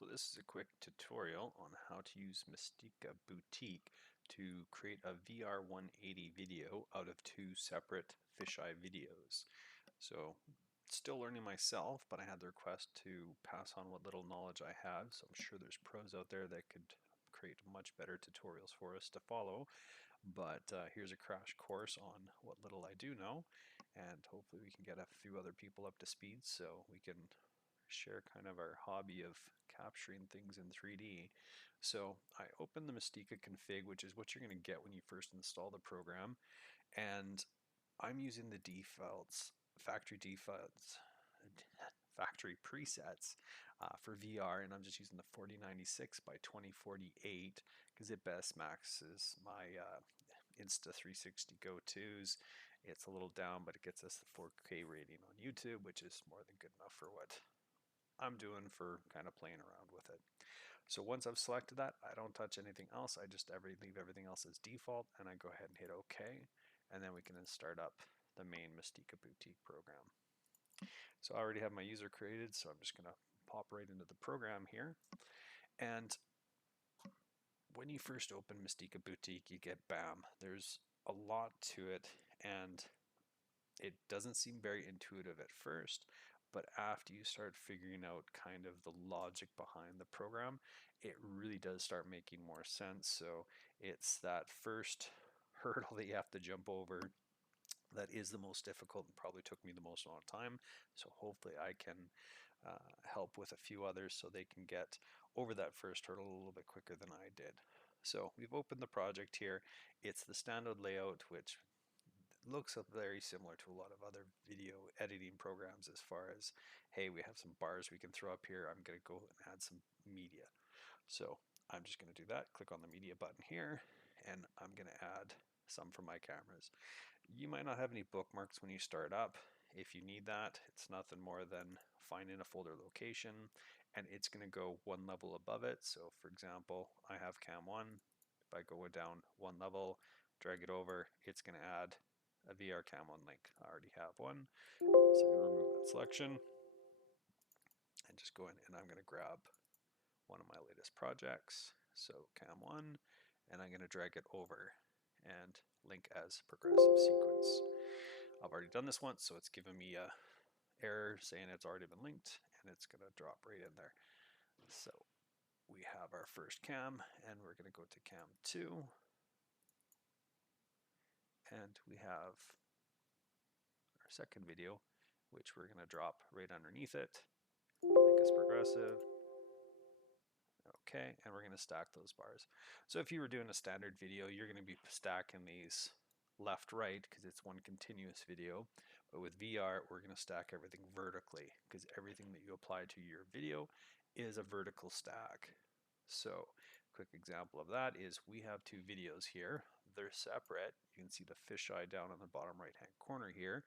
So this is a quick tutorial on how to use Mistika Boutique to create a VR180 video out of two separate fisheye videos. So still learning myself, but I had the request to pass on what little knowledge I have. So I'm sure there's pros out there that could create much better tutorials for us to follow. But here's a crash course on what little I do know, and hopefully we can get a few other people up to speed so we can share kind of our hobby of capturing things in 3D. So I opened the Mistika config, which is what you're going to get when you first install the program, and I'm using the factory presets for VR, and I'm just using the 4096 by 2048 because it best maxes my Insta360 Go 2s. It's a little down, but it gets us the 4K rating on YouTube, which is more than good enough for what I'm doing for kind of playing around with it. So once I've selected that, I don't touch anything else. I just leave everything else as default, and I go ahead and hit OK, and then we can then start up the main Mistika Boutique program. So I already have my user created, so I'm just going to pop right into the program here. And when you first open Mistika Boutique, you get BAM. There's a lot to it, and it doesn't seem very intuitive at first, but after you start figuring out kind of the logic behind the program, it really does start making more sense. So it's that first hurdle that you have to jump over that is the most difficult and probably took me the most amount of time. So hopefully I can help with a few others so they can get over that first hurdle a little bit quicker than I did. So we've opened the project here. It's the standard layout, which looks very similar to a lot of other video editing programs as far as, hey, we have some bars we can throw up here. I'm going to go and add some media. So I'm just going to do that. Click on the media button here, and I'm going to add some from my cameras. You might not have any bookmarks when you start up. If you need that, it's nothing more than finding a folder location, and it's going to go one level above it. So for example, I have cam 1. If I go down one level, drag it over, it's going to add a VR Cam 1 link. I already have one, so I'm going to remove that selection and just go in, and I'm going to grab one of my latest projects, so Cam 1, and I'm going to drag it over and link as progressive sequence. I've already done this once, so it's giving me a error saying it's already been linked, and it's going to drop right in there. So we have our first cam, and we're going to go to Cam 2, and we have our second video, which we're going to drop right underneath it. Link is progressive. Okay, and we're going to stack those bars. So if you were doing a standard video, you're going to be stacking these left, right, because it's one continuous video. But with VR, we're going to stack everything vertically, because everything that you apply to your video is a vertical stack. So quick example of that is we have two videos here. They're separate. You can see the fisheye down on the bottom right hand corner here,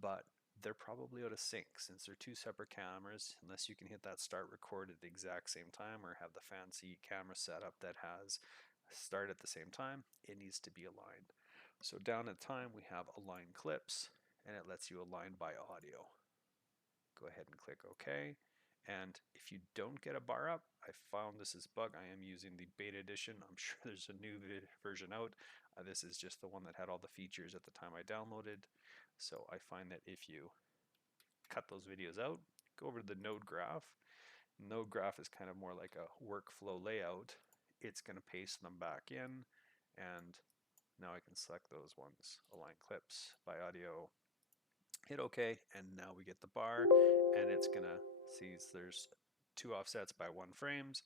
but they're probably out of sync since they're two separate cameras. Unless you can hit that start record at the exact same time or have the fancy camera setup that has start at the same time, it needs to be aligned. So down at time we have align clips, and it lets you align by audio. Go ahead and click OK. And if you don't get a bar up, I found this is a bug. I am using the beta edition. I'm sure there's a new version out. This is just the one that had all the features at the time I downloaded. So I find that if you cut those videos out, go over to the node graph. Node graph is kind of more like a workflow layout. It's going to paste them back in, and now I can select those ones, align clips by audio, hit OK, and now we get the bar, and it's going to see there's two offsets by 1 frames,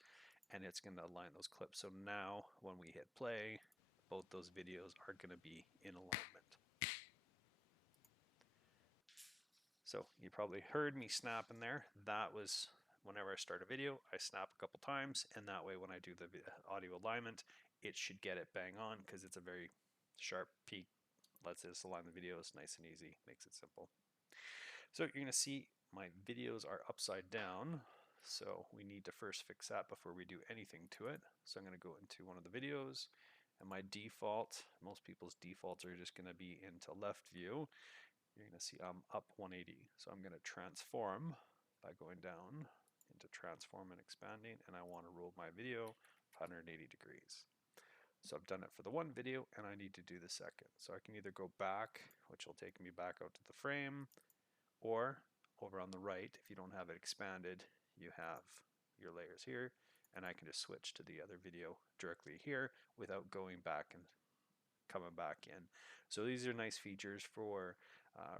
and it's going to align those clips. So now when we hit play, both those videos are going to be in alignment. So you probably heard me snapping there. That was whenever I start a video, I snap a couple times, and that way when I do the audio alignment, it should get it bang on because it's a very sharp peak. Lets us align the videos nice and easy, makes it simple. So you're going to see my videos are upside down, so we need to first fix that before we do anything to it. So I'm going to go into one of the videos, and my default, most people's defaults are just going to be into left view. You're going to see I'm up 180, so I'm going to transform by going down into into transform and expanding, and I want to roll my video 180 degrees. So I've done it for the one video, and I need to do the second. So I can either go back, which will take me back out to the frame, or over on the right, if you don't have it expanded, you have your layers here, and I can just switch to the other video directly here without going back and coming back in. So these are nice features for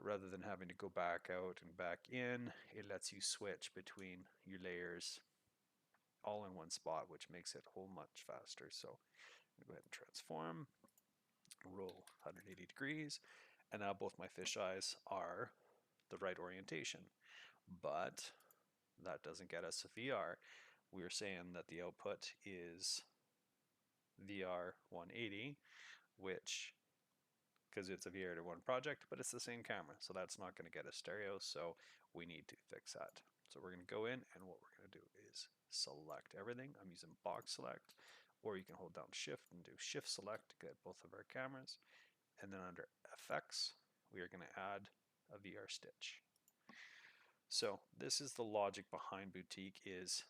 rather than having to go back out and back in, it lets you switch between your layers all in one spot, which makes it a whole much faster. So I'm going to go ahead and transform, roll 180 degrees, and now both my fisheyes are the right orientation. But that doesn't get us a VR. We're saying that the output is VR180, which, because it's a VR1 project, but it's the same camera, so that's not going to get us stereo, so we need to fix that. So we're going to go in, and what we're going to do is select everything. I'm using box select, or you can hold down shift and do shift select to get both of our cameras. And then under FX, we are going to add a VR stitch. So this is the logic behind Boutique, is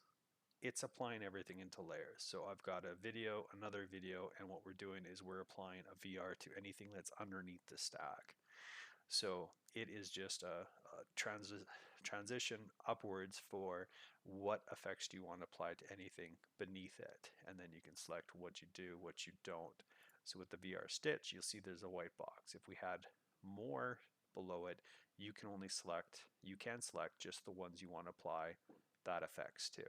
it's applying everything into layers. So I've got a video, another video, and what we're doing is we're applying a VR to anything that's underneath the stack. So it is just a transition upwards for what effects do you want to apply to anything beneath it. And then you can select what you do, what you don't. So with the VR stitch, you'll see there's a white box. If we had more below it, you can select just the ones you want to apply that effects to.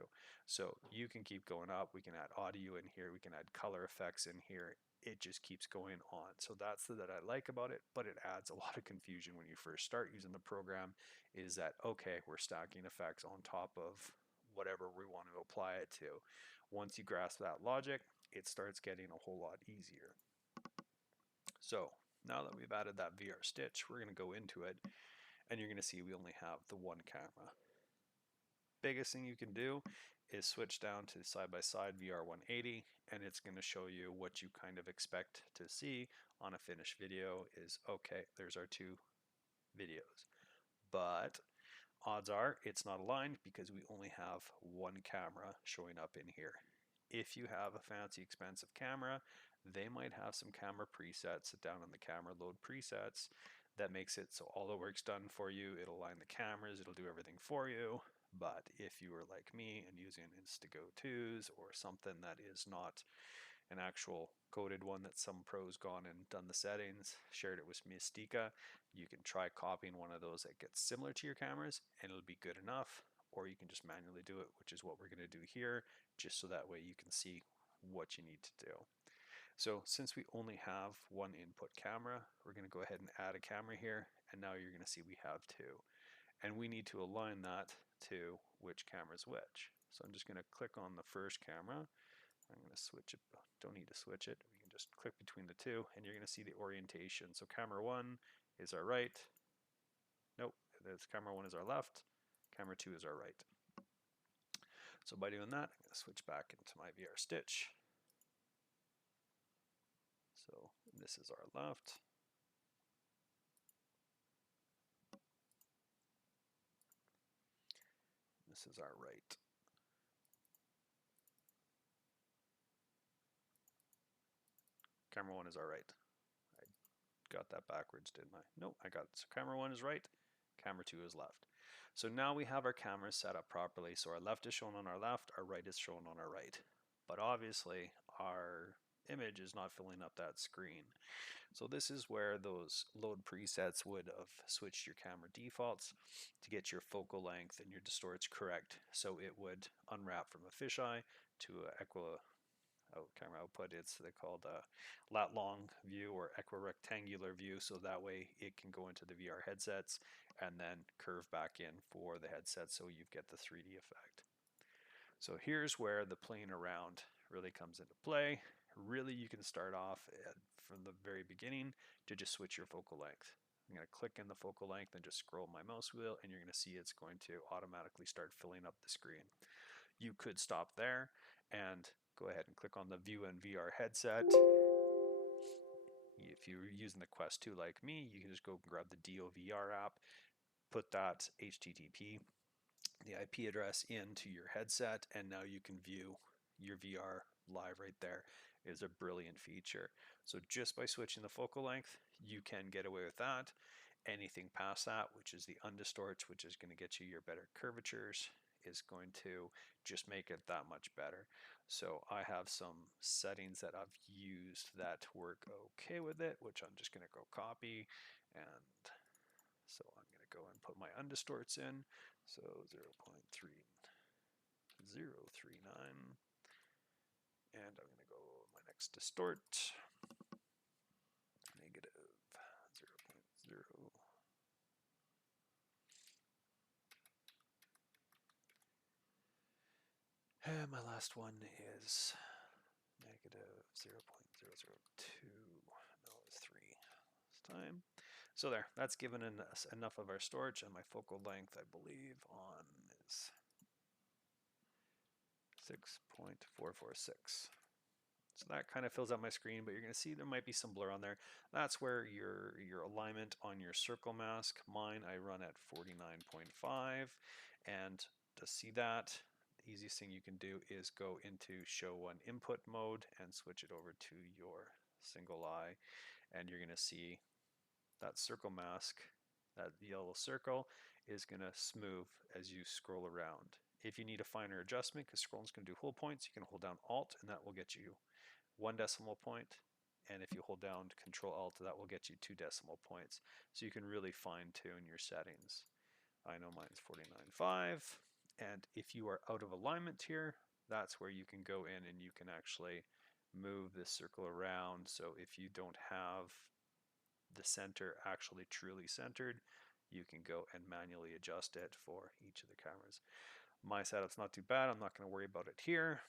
So you can keep going up. We can add audio in here. We can add color effects in here. It just keeps going on. So that's that I like about it, but it adds a lot of confusion when you first start using the program, is that, okay, we're stacking effects on top of whatever we want to apply it to. Once you grasp that logic, it starts getting a whole lot easier. So now that we've added that VR stitch, we're going to go into it, and you're going to see we only have the one camera. Biggest thing you can do is switch down to side-by-side VR180, and it's going to show you what you kind of expect to see on a finished video is, okay, there's our two videos. But odds are it's not aligned because we only have one camera showing up in here. If you have a fancy expensive camera, they might have some camera presets down in the camera load presets that makes it so all the work's done for you. It'll align the cameras, it'll do everything for you. But if you were like me and using Insta360 Go or something that is not an actual coded one that some pros gone and done the settings, shared it with Mistika, you can try copying one of those that gets similar to your cameras and it'll be good enough, or you can just manually do it, which is what we're going to do here, just so that way you can see what you need to do. So since we only have one input camera, we're going to go ahead and add a camera here, and now you're going to see we have two. And we need to align that to which camera is which. So I'm just going to click on the first camera. I'm going to switch it, don't need to switch it. We can just click between the two, and you're going to see the orientation. So camera 1 is our right. Nope, that's camera 1 is our left. Camera 2 is our right. So by doing that, I'm going to switch back into my VR stitch. So this is our left. This is our right. Camera 1 is our right. I got that backwards, didn't I? Nope, I got it. So camera 1 is right, camera 2 is left. So now we have our cameras set up properly. So our left is shown on our left, our right is shown on our right. But obviously our image is not filling up that screen. So this is where those load presets would have switched your camera defaults to get your focal length and your distorts correct. So it would unwrap from a fisheye to a camera output. It's called a lat long view or equirectangular view, so that way it can go into the VR headsets and then curve back in for the headset, so you get the 3D effect. So here's where the playing around really comes into play. Really, you can start off from the very beginning to just switch your focal length. I'm going to click in the focal length and just scroll my mouse wheel, and you're going to see it's going to automatically start filling up the screen. You could stop there and go ahead and click on the View and VR headset. If you're using the Quest 2 like me, you can just go grab the DOVR app, put that HTTP the IP address into your headset, and now you can view your VR live right there. It is a brilliant feature. So just by switching the focal length, you can get away with that. Anything past that, which is the undistort, which is going to get you your better curvatures, is going to just make it that much better. So I have some settings that I've used that work okay with it, which I'm just going to go copy, and so I'm going to go and put my undistorts in. So 0.3039, and I'm going to go my next distort, negative 0.0. And my last one is negative 0.002. No, it's 3 this time. So there, that's given us enough of our storage, and my focal length, I believe, on is 6.446. So that kind of fills out my screen, but you're going to see there might be some blur on there. That's where your alignment on your circle mask. Mine, I run at 49.5, and to see that, the easiest thing you can do is go into show one input mode and switch it over to your single eye, and you're going to see that circle mask, that yellow circle, is going to smooth as you scroll around. If you need a finer adjustment, because scrolling's going to do whole points, you can hold down Alt, and that will get you 1 decimal point. And if you hold down Control Alt, that will get you 2 decimal points. So you can really fine tune your settings. I know mine's 49.5. And if you are out of alignment here, that's where you can go in and you can actually move this circle around. So if you don't have the center actually truly centered, you can go and manually adjust it for each of the cameras. My setup's not too bad. I'm not going to worry about it here,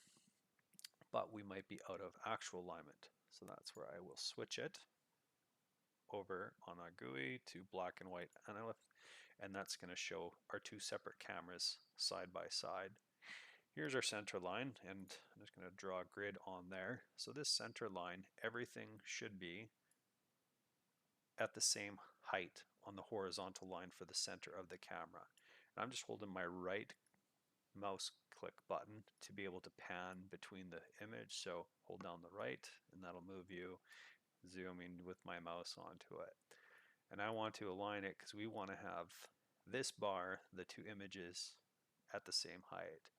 but we might be out of actual alignment. So that's where I will switch it over on our GUI to black and white analyst, and that's going to show our 2 separate cameras side by side. Here's our center line, and I'm just going to draw a grid on there. So this center line, everything should be at the same height on the horizontal line for the center of the camera. And I'm just holding my right mouse click button to be able to pan between the image. So hold down the right, and that'll move you zooming with my mouse onto it. And I want to align it because we want to have this bar, the 2 images, at the same height.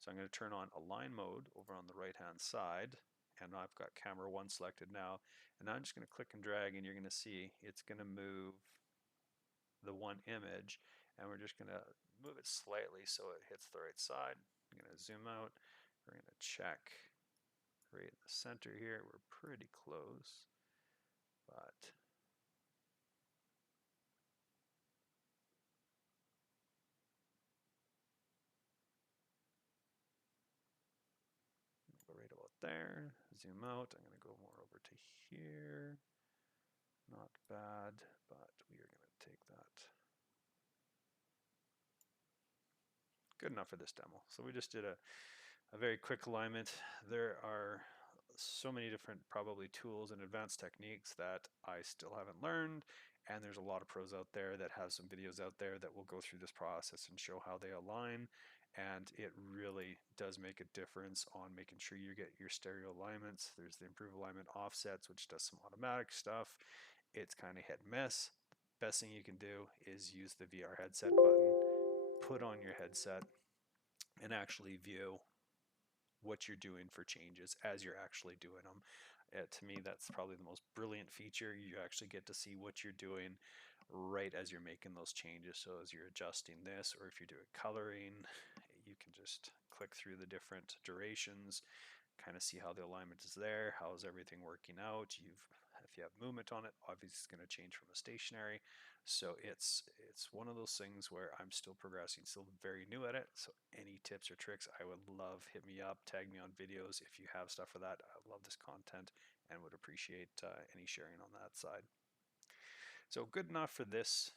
So I'm going to turn on align mode over on the right hand side, and I've got camera 1 selected now, and I'm just going to click and drag, and you're going to see it's going to move the 1 image, and we're just going to move it slightly so it hits the right side. I'm going to zoom out. We're going to check right in the center here. We're pretty close, but go right about there. Zoom out. I'm going to go more over to here. Not bad, but we are going to take that. Good enough for this demo. So we just did a very quick alignment. There are so many different probably tools and advanced techniques that I still haven't learned, and there's a lot of pros out there that have some videos out there that will go through this process and show how they align, and it really does make a difference on making sure you get your stereo alignments. There's the improve alignment offsets, which does some automatic stuff. It's kind of hit and miss. Best thing you can do is use the VR headset button, put on your headset, and actually view what you're doing for changes as you're actually doing them. To me, that's probably the most brilliant feature. You actually get to see what you're doing right as you're making those changes. So as you're adjusting this, or if you're doing coloring, you can just click through the different durations, kind of see how the alignment is there, how is everything working out. If you have movement on it, obviously it's going to change from a stationary. So it's one of those things where I'm still progressing, still very new at it. So any tips or tricks, I would love, hit me up, tag me on videos if you have stuff for that. I love this content and would appreciate any sharing on that side. So good enough for this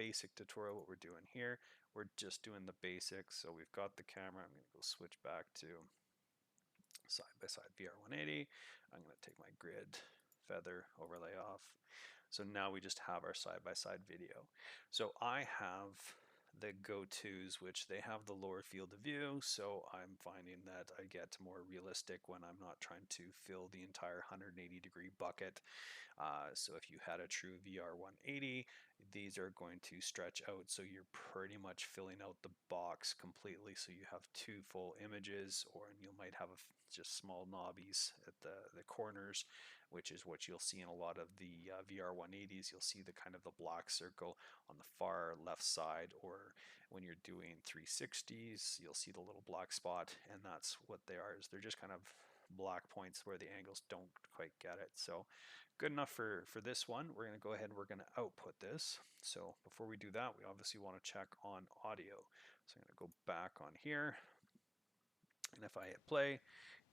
basic tutorial. What we're doing here, we're just doing the basics. So we've got the camera. I'm going to go switch back to side-by-side VR180. I'm going to take my grid feather overlay off. So now we just have our side-by-side video. So I have the go-tos, which they have the lower field of view, so I'm finding that I get more realistic when I'm not trying to fill the entire 180-degree bucket. So if you had a true VR180, these are going to stretch out, so you're pretty much filling out the box completely, so you have two full images, or you might have just small knobbies at the corners, which is what you'll see in a lot of the VR180s. You'll see the kind of the black circle on the far left side, or when you're doing 360s, you'll see the little black spot, and that's what they are. Is they're just kind of black points where the angles don't quite get it. So good enough for this one. We're going to go ahead and we're going to output this. So before we do that, we obviously want to check on audio. So I'm going to go back on here, and if I hit play,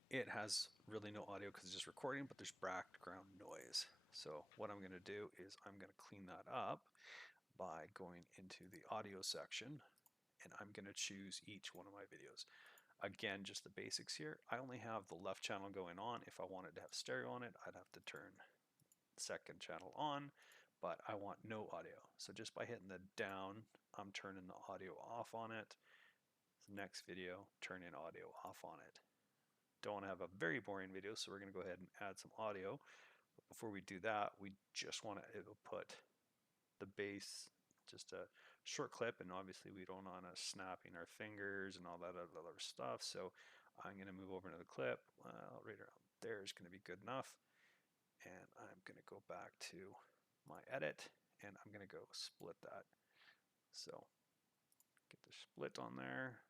it has really no audio because it's just recording, but there's background noise. So what I'm going to do is I'm going to clean that up by going into the audio section, and I'm going to choose each one of my videos. Again, just the basics here. I only have the left channel going on. If I wanted to have stereo on it, I'd have to turn second channel on, but I want no audio. So just by hitting the down, I'm turning the audio off on it. Next video, turning audio off on it. Don't want to have a very boring video, so we're going to go ahead and add some audio. But before we do that, we just want to put the bass, just a short clip, and obviously we don't want to snapping our fingers and all that other stuff. So I'm going to move over to the clip. Right around there is going to be good enough. And I'm going to go back to my edit, and I'm going to go split that. So get the split on there.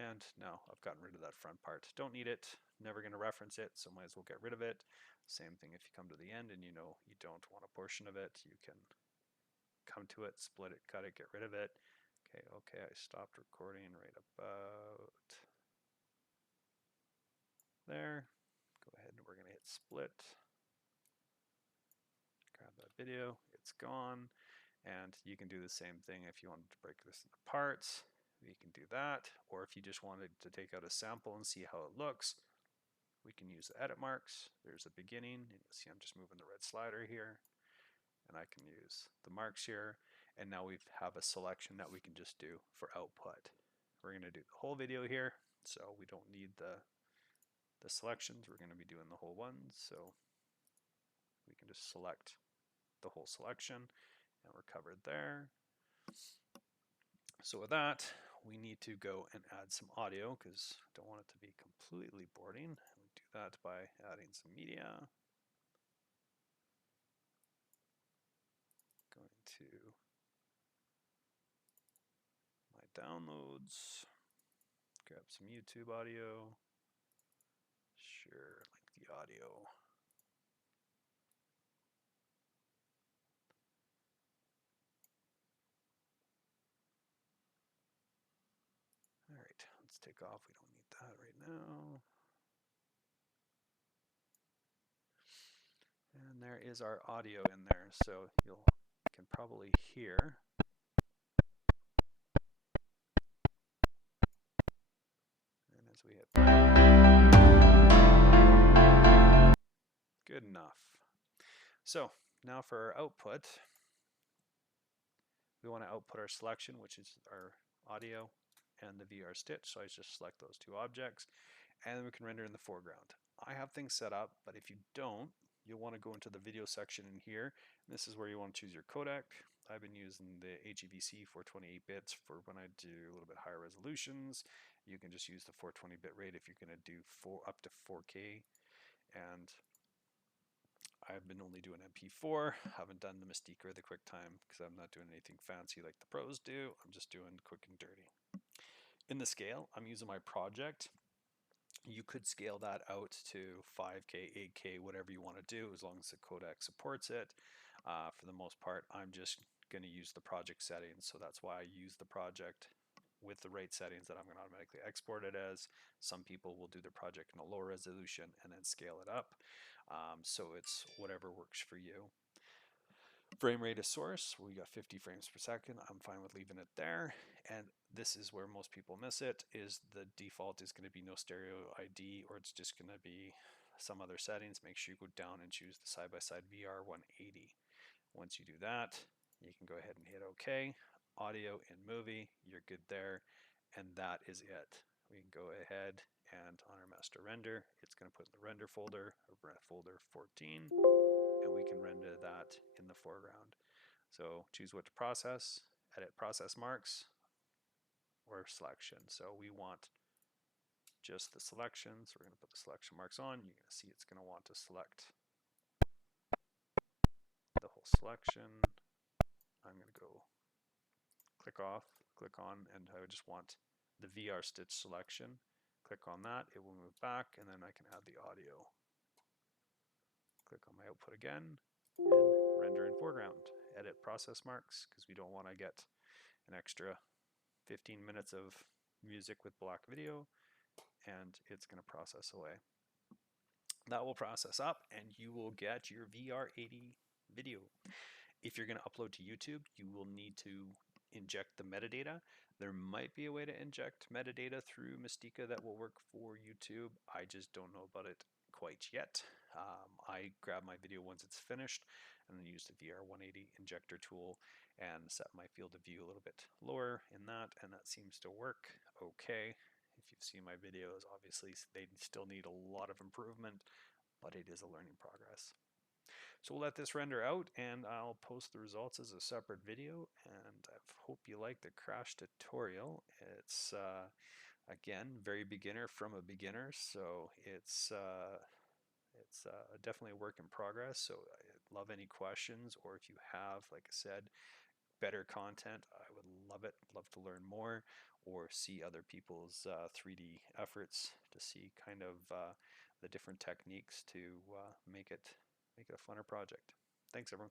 And now I've gotten rid of that front part. Don't need it, never going to reference it, so might as well get rid of it. Same thing if you come to the end and you know you don't want a portion of it, you can come to it, split it, cut it, get rid of it. Okay, I stopped recording right about there. Go ahead and we're going to hit split. Grab that video, it's gone. And you can do the same thing if you wanted to break this into parts. We can do that. Or if you just wanted to take out a sample and see how it looks, we can use the edit marks. There's a beginning. And you'll see I'm just moving the red slider here. And I can use the marks here. And now we have a selection that we can just do for output. We're going to do the whole video here, so we don't need the selections. We're going to be doing the whole one, so we can just select the whole selection, and we're covered there. So with that, we need to go and add some audio because I don't want it to be completely boring. We do that by adding some media. Going to my downloads, grab some YouTube audio. Sure, like the audio. All right, let's take off. We don't need that right now. And there is our audio in there, so you can probably hear. And as we hit good enough. So now for our output, we want to output our selection, which is our audio and the VR stitch. So I just select those two objects, and then we can render in the foreground. I have things set up, but if you don't, you'll want to go into the video section in here. This is where you want to choose your codec. I've been using the HEVC 428 bits for when I do a little bit higher resolutions. You can just use the 420 bit rate if you're going to do up to 4K. And I've been only doing MP4. Haven't done the Mistika or the QuickTime because I'm not doing anything fancy like the pros do. I'm just doing quick and dirty. In the scale, I'm using my project. You could scale that out to 5K, 8K, whatever you want to do, as long as the codec supports it. For the most part, I'm just going to use the project settings, so that's why I use the project with the right settings that I'm going to automatically export it as. Some people will do their project in a lower resolution and then scale it up. So it's whatever works for you. Frame rate is source. We got 50 frames per second. I'm fine with leaving it there. And this is where most people miss it, is the default is going to be no stereo ID, or it's just going to be some other settings. Make sure you go down and choose the side-by-side VR180. Once you do that, You can go ahead and hit OK. Audio and movie, you're good there. And that is it. We can go ahead and on our master render, it's going to put in the render folder, folder 14, and we can render that in the foreground. So choose what to process, edit process marks, or selection. So we want just the selection. So we're going to put the selection marks on. You're going to see it's going to want to select the whole selection. I'm going to go click off, click on, and I just want the VR stitch selection. Click on that, it will move back, and then I can add the audio. Click on my output again, and render in foreground. Edit process marks, because we don't want to get an extra 15 minutes of music with black video, and it's going to process away. That will process up, and you will get your VR80 video. If you're going to upload to YouTube, you will need to inject the metadata. There might be a way to inject metadata through Mistika that will work for YouTube. I just don't know about it quite yet. I grab my video once it's finished and then use the VR180 injector tool and set my field of view a little bit lower in that, and that seems to work okay. If you've seen my videos, obviously they still need a lot of improvement, but it is a learning progress. So we'll let this render out and I'll post the results as a separate video, and I hope you like the crash tutorial. It's again very beginner from a beginner, so it's definitely a work in progress. So I love any questions, or if you have, like I said, better content, I would love to learn more or see other people's 3D efforts to see kind of the different techniques to make it a funner project. Thanks, everyone.